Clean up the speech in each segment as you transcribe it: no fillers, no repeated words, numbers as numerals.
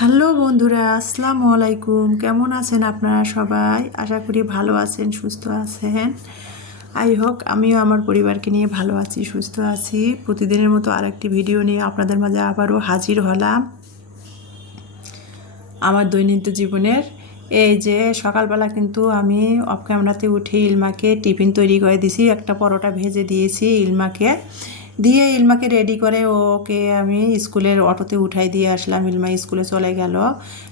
Hello বন্ধুরা, আসসালামু আলাইকুম। কেমন আছেন আপনারা সবাই? আশা করি ভালো আছেন, সুস্থ আছেন। আই হোক আমিও আমার পরিবারকে নিয়ে ভালো আছি, সুস্থ আছি। প্রতিদিনের মতো আরেকটি ভিডিও নিয়ে আপনাদের মাঝে আবারও হাজির হলাম। আমার দৈনন্দিন জীবনের এই যে সকালবেলা কিন্তু আমি অফ ক্যামেরাতে উঠে ইলমাকে টিফিন তৈরি করে দিয়েছি। একটা পরোটা ভেজে দিয়েছি ইলমাকে, দিয়ে ইলমাকে রেডি করে ওকে আমি স্কুলের অটোতে উঠাই দিয়ে আসলাম। ইলমা স্কুলে চলে গেল,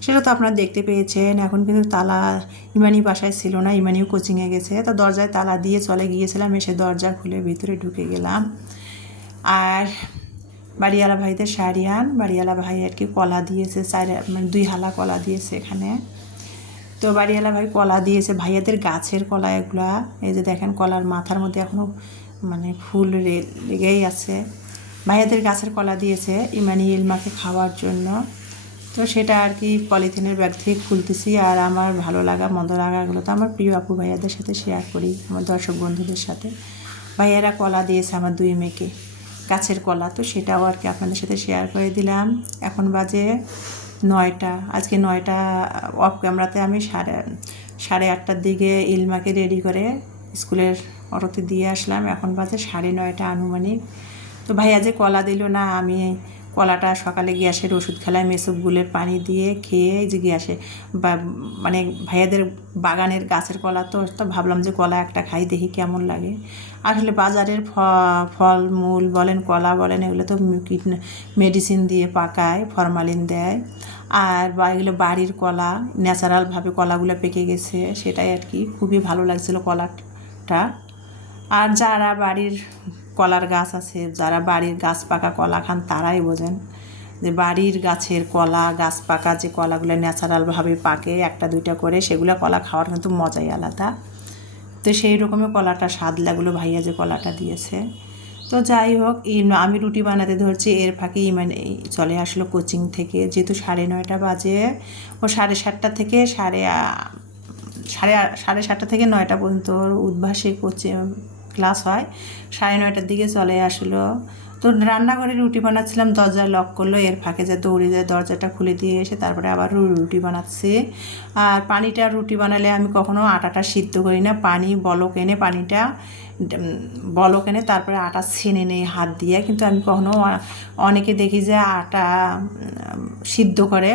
সেটা তো আপনারা দেখতে পেয়েছেন। এখন কিন্তু তালা, ইমানি বাসায় ছিল না, ইমানিও কোচিংয়ে গেছে। তো দরজায় তালা দিয়ে চলে গিয়েছিলাম, এসে দরজা খুলে ভিতরে ঢুকে গেলাম। আর বাড়িওয়ালা ভাইদের শাড়িয়ান, বাড়িওয়ালা ভাই আর কি কলা দিয়েছে, মানে 2 হালা কলা দিয়েছে এখানে। তো বাড়িওয়ালা ভাই কলা দিয়েছে, ভাইয়াদের গাছের কলা এগুলা। এই যে দেখেন কলার মাথার মধ্যে এখনও মানে ফুল লেগেই আছে। ভাইয়াদের গাছের কলা দিয়েছে ইমানি ইলমাকে খাওয়ার জন্য। তো সেটা আর কি পলিথিনের ব্যাগ থেকে খুলতেছি। আর আমার ভালো লাগা মন্দ লাগাগুলো তো আমার প্রিয় আপু ভাইয়াদের সাথে শেয়ার করি, আমার দর্শক বন্ধুদের সাথে। ভাইয়ারা কলা দিয়েছে আমার 2 মেয়েকে, গাছের কলা। তো সেটাও আর কি আপনাদের সাথে শেয়ার করে দিলাম। এখন বাজে 9টা, আজকে 9টা। অফ ক্যামেরাতে আমি সাড়ে 8টার দিকে ইলমাকে রেডি করে স্কুলের অটোতে দিয়ে আসলাম। এখন বাজে 9:30 আনুমানিক। তো ভাইয়া যে কলা দিল না, আমি কলাটা সকালে গ্যাসের ওষুধ খেলায় মেসবগুলের পানি দিয়ে খেয়ে যে গ্যাসে মানে ভাইয়াদের বাগানের গাছের কলা, তো ভাবলাম যে কলা একটা খাই, দেখি কেমন লাগে। আসলে বাজারের ফলমূল বলেন, কলা বলেন, এগুলো তো মেডিসিন দিয়ে পাকায়, ফরমালিন দেয়। আর এগুলো বাড়ির কলা, ন্যাচারালভাবে কলাগুলো পেকে গেছে, সেটাই আর কি খুবই ভালো লাগছিল কলাটা। আর যারা বাড়ির কলার গাছ আছে, যারা বাড়ির গাছ পাকা কলা খান, তারাই বোঝেন যে বাড়ির গাছের কলা, গাছ পাকা যে কলাগুলো ন্যাচারালভাবে পাকে 1-2টা করে, সেগুলো কলা খাওয়ার কিন্তু মজাই আলাদা। তো সেই রকমের কলাটা স্বাদ লাগলো ভাইয়া যে কলাটা দিয়েছে। তো যাই হোক, আমি রুটি বানাতে ধরছি, এর ফাঁকে মানে চলে আসলো কোচিং থেকে। যেহেতু 9:30 বাজে, ও 7:30 থেকে সাড়ে 7টা থেকে 9টা পর্যন্ত উদ্ভাসে কোচিং ক্লাস হয়। 9:30টার দিকে চলে আসলো। তো রান্নাঘরে রুটি বানাচ্ছিলাম, দরজা লক করলো, এর ফাঁকে যে দৌড়ে যায় দরজাটা খুলে দিয়ে এসে তারপরে আবার রুটি বানাচ্ছি। আর পানিটা, রুটি বানালে আমি কখনো আটাটা সিদ্ধ করি না, পানি বলক এনে, পানিটা বলক এনে তারপরে আটা ছেনে নেই হাত দিয়ে। কিন্তু আমি কখনো, অনেকে দেখি যে আটা সিদ্ধ করে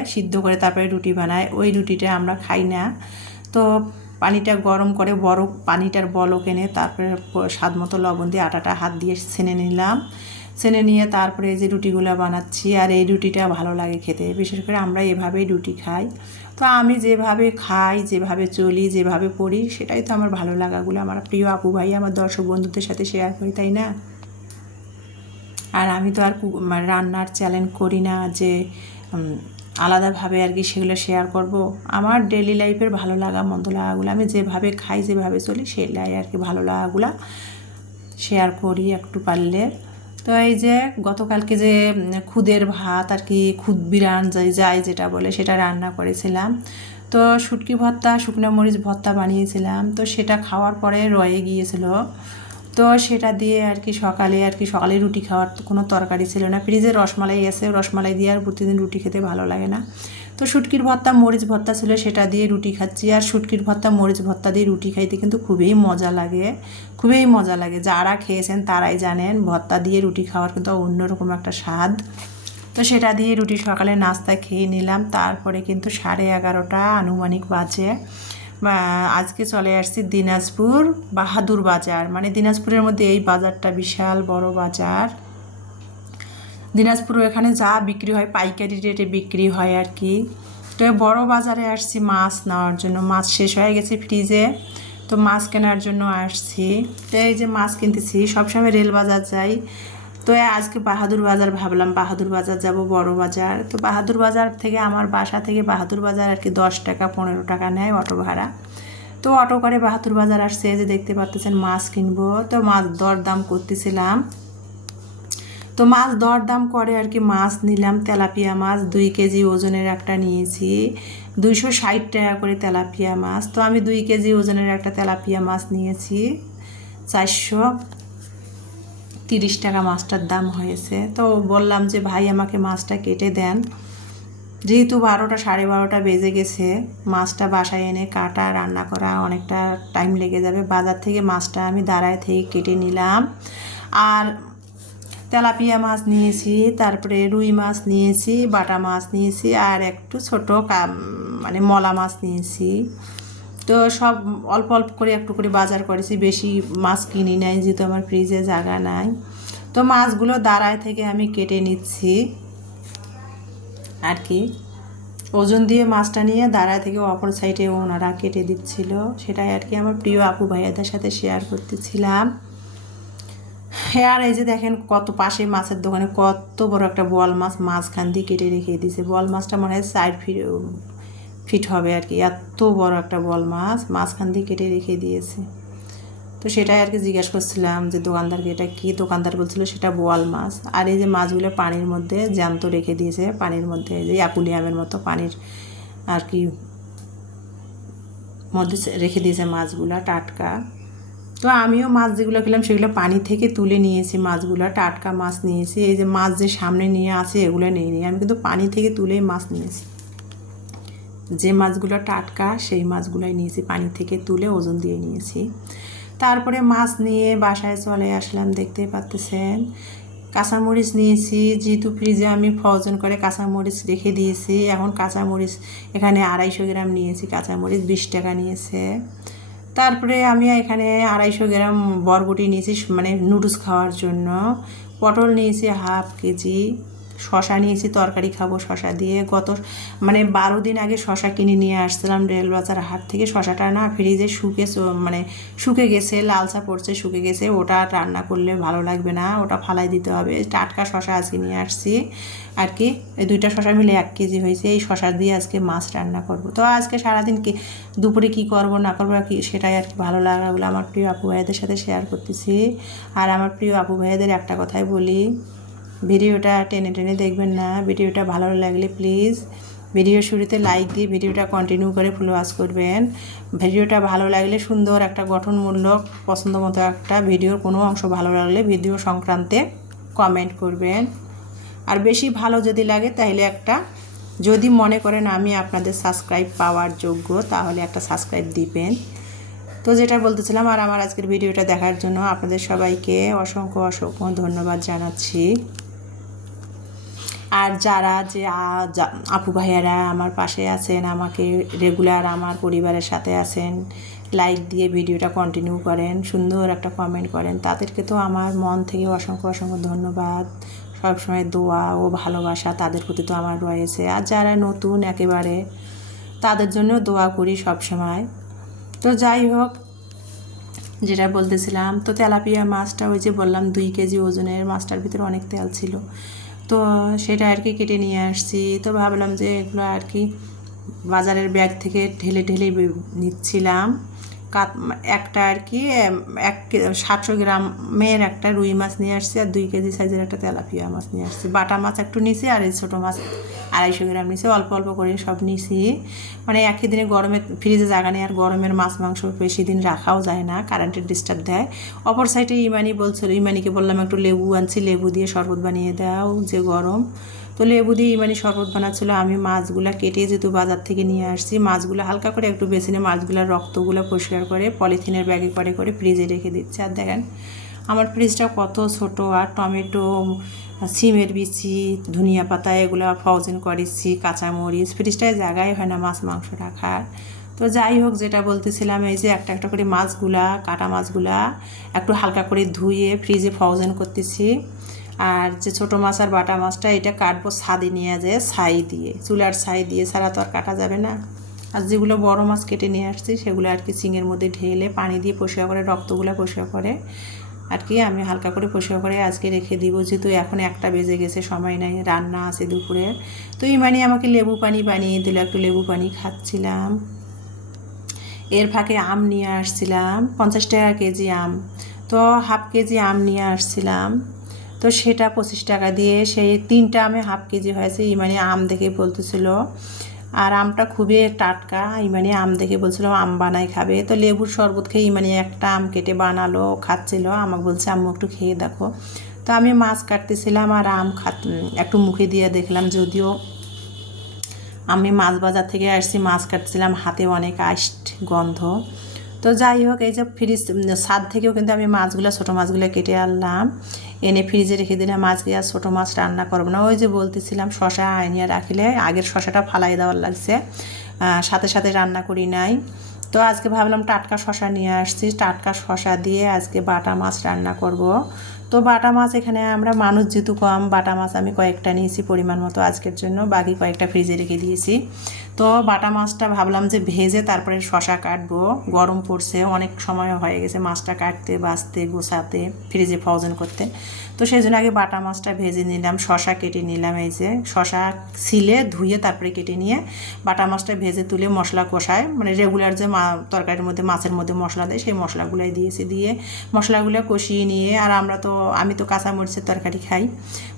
তারপরে রুটি বানায়, ওই রুটিটা আমরা খাই না। তো পানিটা গরম করে পানিটার বলক এনে তারপরে স্বাদ মতো লবণ দিয়ে আটাটা হাত দিয়ে ছেনে নিলাম। ছেনে নিয়ে তারপরে এই যে রুটিগুলো বানাচ্ছি। আর এই রুটিটা ভালো লাগে খেতে, বিশেষ করে আমরা এভাবেই রুটি খাই। তো আমি যেভাবে খাই, যেভাবে চলি, যেভাবে পড়ি, সেটাই তো আমার ভালো লাগাগুলো আমার প্রিয় আপু ভাই, আমার দর্শক বন্ধুদের সাথে শেয়ার করি, তাই না? আর আমি তো আর রান্নার চ্যালেঞ্জ করি না যে আলাদাভাবে আর কি সেগুলো শেয়ার করব। আমার ডেলি লাইফের ভালো লাগা মন্দ লাগাগুলো, আমি যেভাবে খাই, যেভাবে চলি, সেলাই আর কি ভালো লাগাগুলো শেয়ার করি একটু পারলে। তো এই যে গতকালকে যে খুদের ভাত আর কি, খুদ বিরান যায় যেটা বলে, সেটা রান্না করেছিলাম। তো শুটকি ভর্তা, শুকনো মরিচ ভর্তা বানিয়েছিলাম। তো সেটা খাওয়ার পরে রয়ে গিয়েছিল। তো সেটা দিয়ে আর কি সকালে রুটি খাওয়ার কোনো তরকারি ছিল না। ফ্রিজে রসমালাই আছে, রসমালাই দিয়ে আর প্রতিদিন রুটি খেতে ভালো লাগে না। তো শুটকির ভর্তা, মরিচ ভর্তা ছিল, সেটা দিয়ে রুটি খাচ্ছি। আর শুটকির ভর্তা, মরিচ ভর্তা দিয়ে রুটি খাইতে কিন্তু খুবই মজা লাগে, খুবই মজা লাগে। যারা খেয়েছেন তারাই জানেন, ভর্তা দিয়ে রুটি খাওয়ার কিন্তু অন্যরকম একটা স্বাদ। তো সেটা দিয়ে রুটি সকালে নাস্তা খেয়ে নিলাম। তারপরে কিন্তু 11:30 আনুমানিক বাজে। আজকে চলে আসছি দিনাজপুর বাহাদুর বাজার। মানে দিনাজপুরের মধ্যে এই বাজারটা বিশাল বড় বাজার। দিনাজপুর এখানে যা বিক্রি হয় পাইকারি রেটে বিক্রি হয় আর কি। তো বড় বাজারে আসছি মাছ নেওয়ার জন্য, মাছ শেষ হয়ে গেছে ফ্রিজে, তো মাছ কেনার জন্য আসছি। তো এই যে মাছ কিনতেছি, সবসময় রেল বাজার যাই। তো আজকে বাহাদুর বাজার ভাবলাম, বাহাদুর বাজার যাব, বড় বাজার। তো বাহাদুর বাজার থেকে, আমার বাসা থেকে বাহাদুর বাজার আর কি 10 টাকা 15 টাকা নেয় অটো ভাড়া। তো অটো করে বাহাদুর বাজার আসছে। যে দেখতে পাচ্ছেন মাছ কিনবো, তো মাছ দরদাম করতেছিলাম। তো মাছ দরদাম করে আর কি মাছ নিলাম। তেলাপিয়া মাছ 2 কেজি ওজনের একটা নিয়েছি, 260 টাকা করে তেলাপিয়া মাছ। তো আমি 2 কেজি ওজনের একটা তেলাপিয়া মাছ নিয়েছি, 430 টাকা মাছটার দাম হয়েছে। তো বললাম যে ভাই আমাকে মাছটা কেটে দেন। যেহেতু 12টা 12:30 বেজে গেছে, মাছটা বাসায় এনে কাটা রান্না করা অনেকটা টাইম লেগে যাবে। বাজার থেকে মাছটা আমি দাঁড়ায় থেকে কেটে নিলাম। আর তেলাপিয়া মাছ নিয়েছি, তারপরে রুই মাছ নিয়েছি, বাটা মাছ নিয়েছি, আর একটু ছোটো মানে মলা মাছ নিয়েছি। তো সব অল্প অল্প করে একটু করে বাজার করেছি, বেশি মাছ কিনি নাই যেহেতু আমার ফ্রিজে জায়গা নাই। তো মাছগুলো দাঁড়ায় থেকে আমি কেটে নিচ্ছি আর কি। ওজন দিয়ে মাছটা নিয়ে দাঁড়ায় থেকে অপর সাইডে ওনারা কেটে দিচ্ছিল, সেটাই আর কি আমার প্রিয় আপু ভাইয়াদের সাথে শেয়ার করতেছিলাম। আর এই যে দেখেন কত পাশে মাছের দোকানে কত বড় একটা বোয়াল মাছ মাঝখান দিয়ে কেটে রেখে দিয়েছে। বোয়াল মাছটা মনে হয় 4 ফিট হবে আর কি, এত বড় একটা বোয়াল মাছ মাঝখান দিয়ে কেটে রেখে দিয়েছে। তো সেটাই আর কি জিজ্ঞাসা করছিলাম যে দোকানদারকে এটা কী, দোকানদার বলছিল সেটা বোয়াল মাছ। আর এই যে মাছগুলো পানির মধ্যে জ্যান্ত রেখে দিয়েছে, পানির মধ্যে যে অ্যাকুরিয়ামের মতো পানির আর কি মধ্যে রেখে দিয়েছে মাছগুলো টাটকা। তো আমিও মাছ যেগুলো খেলাম সেগুলো পানি থেকে তুলে নিয়েছি, মাছগুলো টাটকা মাছ নিয়েছি। এই যে মাছ যে সামনে নিয়ে আছে এগুলো নিয়ে আমি কিন্তু পানি থেকে তুলেই মাছ নিয়েছি, যে মাছগুলো টাটকা সেই মাছগুলোই নিয়েছি, পানি থেকে তুলে ওজন দিয়ে নিয়েছি। তারপরে মাছ নিয়ে বাসায় চলে আসলাম, দেখতেই পাচ্ছেন। কাঁচামরিচ নিয়েছি, যেহেতু ফ্রিজে আমি ফ্রোজেন করে কাঁচামরিচ রেখে দিয়েছি। এখন কাঁচামরিচ এখানে 250 গ্রাম নিয়েছি, কাঁচামরিচ 20 টাকা নিয়েছে। তারপরে আমি এখানে 250 গ্রাম বরবটি নিয়েছি মানে নুডলস খাওয়ার জন্য। পটল নিয়েছি হাফ কেজি, শশা নিয়েছি তরকারি খাবো শশা দিয়ে। মানে 12 দিন আগে শশা কিনে নিয়ে আসছিলাম রেলবাজার হাট থেকে। শশাটা না ফ্রিজে মানে শুকে গেছে, লালচা পড়ছে, শুকে গেছে। ওটা রান্না করলে ভালো লাগবে না, ওটা ফালাই দিতে হবে। টাটকা শশা আজকে নিয়ে আসছি আর কি। এই 2টা শশা মিলে 1 কেজি হয়েছে। এই শশা দিয়ে আজকে মাছ রান্না করব। তো আজকে সারাদিন দুপুরে কি করব না করবো কি সেটাই আর কি ভালো লাগাগুলো আমার প্রিয় আপু ভাইয়াদের সাথে শেয়ার করতেছি। আর আমার প্রিয় আপু ভাইয়াদের একটা কথাই বলি, ভিডিওটা টেনে টেনে দেখবেন না। ভিডিওটা ভালো লাগলে প্লিজ ভিডিও শুরুতে লাইক দিয়ে ভিডিওটা কন্টিনিউ করে ফলো ওয়াচ করবেন। ভিডিওটা ভালো লাগলে সুন্দর একটা গঠনমূলক পছন্দ মতো একটা ভিডিওর কোনো অংশ ভালো লাগলে ভিডিও সংক্রান্তে কমেন্ট করবেন। আর বেশি ভালো যদি লাগে তাহলে যদি মনে করেন আমি আপনাদের সাবস্ক্রাইব পাওয়ার যোগ্য তাহলে একটা সাবস্ক্রাইব দিবেন। তো যেটা বলতেছিলাম, আর আমার আজকের ভিডিওটা দেখার জন্য আপনাদের সবাইকে অসংখ্য অসংখ্য ধন্যবাদ জানাচ্ছি। আর যারা যে আপু ভাইয়ারা আমার পাশে আছেন, আমাকে রেগুলার আমার পরিবারের সাথে আছেন, লাইক দিয়ে ভিডিওটা কন্টিনিউ করেন, সুন্দর একটা কমেন্ট করেন, তাদেরকে তো আমার মন থেকে অসংখ্য অসংখ্য ধন্যবাদ। সবসময় দোয়া ও ভালোবাসা তাদের প্রতি তো আমার রয়েছে। আর যারা নতুন একেবারে তাদের জন্য দোয়া করি সবসময়। তো যাই হোক, যেটা বলতেছিলাম, তো তেলাপিয়া মাছটা ওই যে বললাম 2 কেজি ওজনের, মাছটার ভিতরে অনেক তেল ছিল। তো সেটা আর কি কেটে নিয়ে আসছি। তো ভাবলাম যে এগুলো আর কি বাজারের ব্যাগ থেকে ঢেলে ঢেলে নিচ্ছিলাম। একটা আর কি 700 গ্রামের একটা রুই মাছ নিয়ে আসছি, আর 2 কেজি সাইজের একটা তেলাপিয়া মাছ নিয়ে আসছি। বাটা মাছ একটু নিয়েছি, আর এই ছোটো মাছ 250 গ্রাম নিয়েছি। অল্প অল্প করে সব নিয়েছি, মানে একই দিনে গরমে ফ্রিজে জায়গা নেই, আর গরমের মাছ মাংস বেশি দিন রাখাও যায় না, কারেন্টের ডিস্টার্ব দেয়। অপর সাইডে ইমানি বলছিল, ইমানিকে বললাম একটু লেবু আনছি, লেবু দিয়ে শরবত বানিয়ে দাও, যে গরম। তো লেবু দিয়ে ইমানি শরবত বানাচ্ছিলো। আমি মাছগুলো কেটে যেহেতু বাজার থেকে নিয়ে আসছি, মাছগুলো হালকা করে একটু বেছে মাছগুলোর রক্তগুলো পরিষ্কার করে পলিথিনের ব্যাগে করে ফ্রিজে রেখে দিচ্ছে। আর দেখেন আমার ফ্রিজটা কত ছোট, আর টমেটো, সিমের বিচি, ধনিয়া পাতা এগুলো ফ্রোজেন করেছি, কাঁচামরিচ, ফ্রিজটায় জায়গায় হয় না মাছ মাংস রাখার। তো যাই হোক, যেটা বলতেছিলাম, এই যে একটা একটা করে মাছগুলা, কাটা মাছগুলা একটু হালকা করে ধুয়ে ফ্রিজে ফ্রোজেন করতেছি। আর যে ছোটো মাছ আর বাটা মাছটা এটা কাটবো ছাদে নিয়ে যায়, ছাই দিয়ে, চুলার ছাই দিয়ে, ছাড়া তো আর কাটা যাবে না। আর যেগুলো বড় মাছ কেটে নিয়ে আসছি সেগুলো আর কি সিঙের মধ্যে ঢেলে পানি দিয়ে পরিষ্কার করে, রক্তগুলো পরিষ্কার করে আর কি আমি হালকা করে পরিষ্কার করে আজকে রেখে দিব, যেহেতু এখন 1টা বেজে গেছে, সময় নাই, রান্না আছে দুপুরে। তো ইমানি আমাকে লেবু পানি বানিয়ে দিল, একটু লেবু পানি খাচ্ছিলাম। এর ফাঁকে আম নিয়ে আসছিলাম, 50 টাকা কেজি আম। তো হাফ কেজি আম নিয়ে আসছিলাম, তো সেটা 25 টাকা দিয়ে সেই 3টা আমে হাফ কেজি হয়েছে। ইমানি আম দেখে বলতেছিল, আর আমটা খুবই টাটকা। ইমানি আম দেখে বলছিল আম বানাই খাবে। তো লেবুর শরবত খেয়ে ইমানি একটা আম কেটে বানালো, খাচ্ছিল। আমাকে বলছে আম্মু একটু খেয়ে দেখো। তো আমি মাছ কাটতেছিলাম আর আম একটু মুখে দিয়ে দেখলাম, যদিও আমি মাছ বাজার থেকে আসছি, মাছ কাটছিলাম, হাতে অনেক আইস্ট গন্ধ। তো যাই হোক, এই যে ফ্রিজ ছাদ থেকেও কিন্তু আমি মাছগুলো, ছোটো মাছগুলো কেটে আনলাম, এনে ফ্রিজে রেখে দিলাম। আজকে আর ছোটো মাছ রান্না করবো না। ওই যে বলতেছিলাম শশা আনিয়ে রাখলে আগের শশাটা ফালাই দেওয়ার লাগছে, সাথে সাথে রান্না করি নাই। তো আজকে ভাবলাম টাটকা শশা নিয়ে আসছি, টাটকা শশা দিয়ে আজকে বাটা মাছ রান্না করব। তো বাটা মাছ এখানে আমরা মানুষ যেহেতু কম, বাটা মাছ আমি কয়েকটা নিয়েছি পরিমাণ মতো আজকের জন্য, বাকি কয়েকটা ফ্রিজে রেখে দিয়েছি। তো বাটা মাছটা ভাবলাম যে ভেজে তারপরে শশা কাটবো, গরম পড়ছে, অনেক সময় হয়ে গেছে মাছটা কাটতে, বাছতে, গোছাতে, ফ্রিজে ফ্রোজেন করতে। তো সেই জন্য আগে বাটা মাছটা ভেজে নিলাম, শশা কেটে নিলাম। এই যে শশা ছিলে ধুয়ে তারপরে কেটে নিয়ে বাটা মাছটা ভেজে তুলে মশলা কষায়, মানে রেগুলার যে তরকারির মধ্যে মাছের মধ্যে মশলা দেয় সেই মশলাগুলোই দিয়েছি, দিয়ে মশলাগুলো কষিয়ে নিয়ে, আর আমি তো কাঁচামরিচের তরকারি খাই,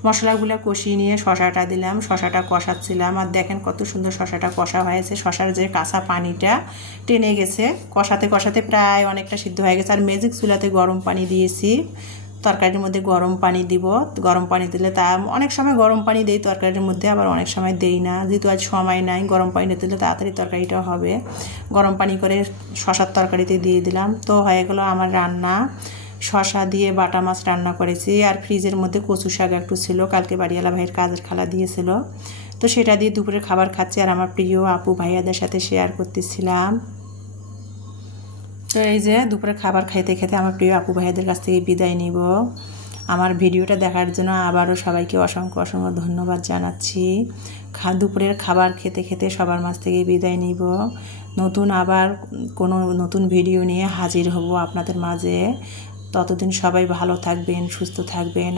মশলাগুলো কষিয়ে নিয়ে শশাটা দিলাম, শশাটা কষাচ্ছিলাম। আর দেখেন কত সুন্দর শশাটা কষা হয়েছে, শশার যে কাঁচা পানিটা টেনে গেছে, কষাতে কষাতে প্রায় অনেকটা সিদ্ধ হয়ে গেছে। আর ম্যাজিক চুলাতে গরম পানি দিয়েছি, তরকারির মধ্যে গরম পানি দিব। গরম পানি দিলে তা অনেক সময় গরম পানি দেই তরকারির মধ্যে, আবার অনেক সময় দেই না, যেহেতু আজ সময় নাই। গরম পানিটা দিলে তাড়াতাড়ি তরকারিটা হবে। গরম পানি করে শশার তরকারিতে দিয়ে দিলাম। তো হয়ে গেল আমার রান্না, শশা দিয়ে বাটা মাছ রান্না করেছি। আর ফ্রিজের মধ্যে কচু শাক একটু ছিল, কালকে বাড়িওয়ালা ভাইয়ের কাজের খালা দিয়েছিল, তো সেটা দিয়ে দুপুরের খাবার খাচ্ছি আর আমার প্রিয় আপু ভাইয়াদের সাথে শেয়ার করতেছিলাম। তো এই যে দুপুরে খাবার খেতে খেতে আমার প্রিয় আপু ভাইদের কাছ থেকে বিদায় নিব। আমার ভিডিওটা দেখার জন্য আবারও সবাইকে অসংখ্য অসংখ্য ধন্যবাদ জানাচ্ছি। দুপুরের খাবার খেতে খেতে সবার মাঝ থেকে বিদায় নিব। আবার কোনো নতুন ভিডিও নিয়ে হাজির হব আপনাদের মাঝে। ততদিন সবাই ভালো থাকবেন, সুস্থ থাকবেন।